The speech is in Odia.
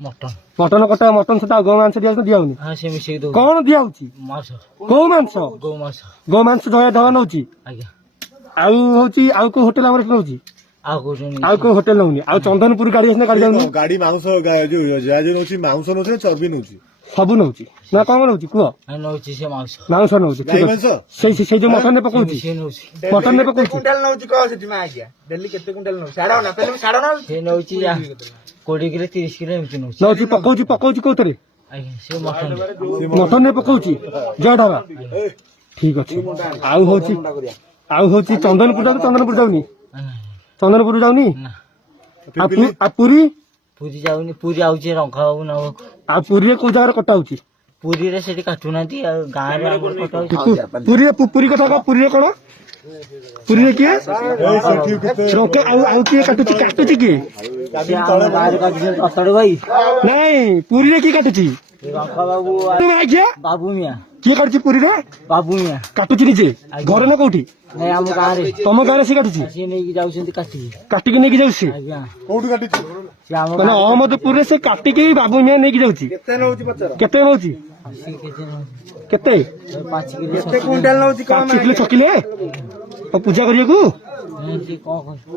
ମଟନ ମଟନ କଟା ମଟନ ସହିତ ଗୋ ମାଂସ ଦିଆହଉନି ହଁ ସେ ମିଶେଇ ଦଉ କଣ ଦିଆହଉଛି? ମାଛ ଗୋ ମାଂସ ଗୋ ମାଛ ଦବା ନଉଛି ଆଜ୍ଞା ଆଉ ହଉଛି ଆଉ କୋଉ ହୋଟେଲ ଆମର ନଉଛି ଆଉ କହୁଛନ୍ତି ଆଉ କୋଉ ହୋଟେଲ ନଉନି ଆଉ ଚନ୍ଦନପୁର ଗାଡି ଆସିନା ଗାଡି ଯାଉନି ଗାଡି ମାଉଁସ ଯୋଉ ଯାହା ଯୋଉ ନଉଛି ମାଉଁସ ନଉଛି ନା ଚର୍ବି ନଉଛି ସବୁ ନଉଛି ନା କଣ ନଉଛି କୁହ ନଉଛି ସେ ମାଂସ ମାଂସ ନଉଛି ଗାଈ ମାଂସ ସେଇ ଯୋଉ ମଟନ ରେ ପକଉଛି ସେ ନଉଛି ମଟନ ରେ ପକଉଛି କୁଇଣ୍ଟାଲ ନଉଛି କହ ସେଠି ମା ଆଜ୍ଞା ଡେଲି କେତେ କୁଇଣ୍ଟାଲ ନଉଛି ଛାଡ ନା ପେଲେ ଛାଡ ନା ସେ ନଉଛି 20 କିଲୋ 30 କିଲୋ ଏମିତି ନଉଛି ନଉଛି ପକଉଛି କୋଉଥିରେ ଆଜ୍ଞା ସେ ମଟନ ମଟନ ରେ ପକଉଛି ଜୟ ଢାବା ଠିକ ଅଛି ଆଉ ହଉଛି ଚନ୍ଦନପୁର ଯାଉନି ଚନ୍ଦନପୁର ଯାଉନି ନା ଆଉ ପୁରୀ ପୁରୀ ଯାଉନି ପୁରୀ ଆଉଛି ରଙ୍କା ବାବୁ ନବାକୁ ଆଉ ପୁରୀରେ କୋଉ ଜାଗାରେ କଟା ହଉଛି ପୁରୀରେ ସେଠି କାଟୁନାହାନ୍ତି ଆଉ ଗାଁରେ ଆମର କଟା ହଉଛି ପୁରୀ କଥା କହ ପୁରୀରେ କଣ ପୁରୀରେ କିଏ ଆଉ କିଏ କାଟୁଛି କିଏ ଗାଁରେ କାଟୁଛନ୍ତି କତଡ ଭାଇ ନାଇଁ ପୁରୀରେ କିଏ କାଟୁଛି ରଙ୍କା ବାବୁ ବାବୁ ମିଆ କିଏ କାଟୁଛି ପୁରୀରେ ବାବୁ ମିଆ କାଟୁଛି ନିଜେ ଘରେ ନା କୋଉଠି ନାଇଁ ଆମ ଗାଁରେ ତମ ଗାଁରେ ସେ କାଟୁଛି ସିଏ ନେଇକି ଯାଉଛନ୍ତି କାଟିକି ନେଇକି ଯାଉଛି ସେ ଆଜ୍ଞା କୋଉଠି କାଟିଛୁ ସେ ଆମ ମାନେ ଅହମ୍ମଦପୁରରେ ସେ କାଟିକି ବାବୁ ମିଆ ନେଇକି ଯାଉଛି କେତେ ନଉଛି କେତେ 5 କିଲୋ କୁଇଣ୍ଟାଲ ନଉଛି 5 କିଲୋ 6 କିଲୋ ପୂଜା କରିବାକୁ କଣ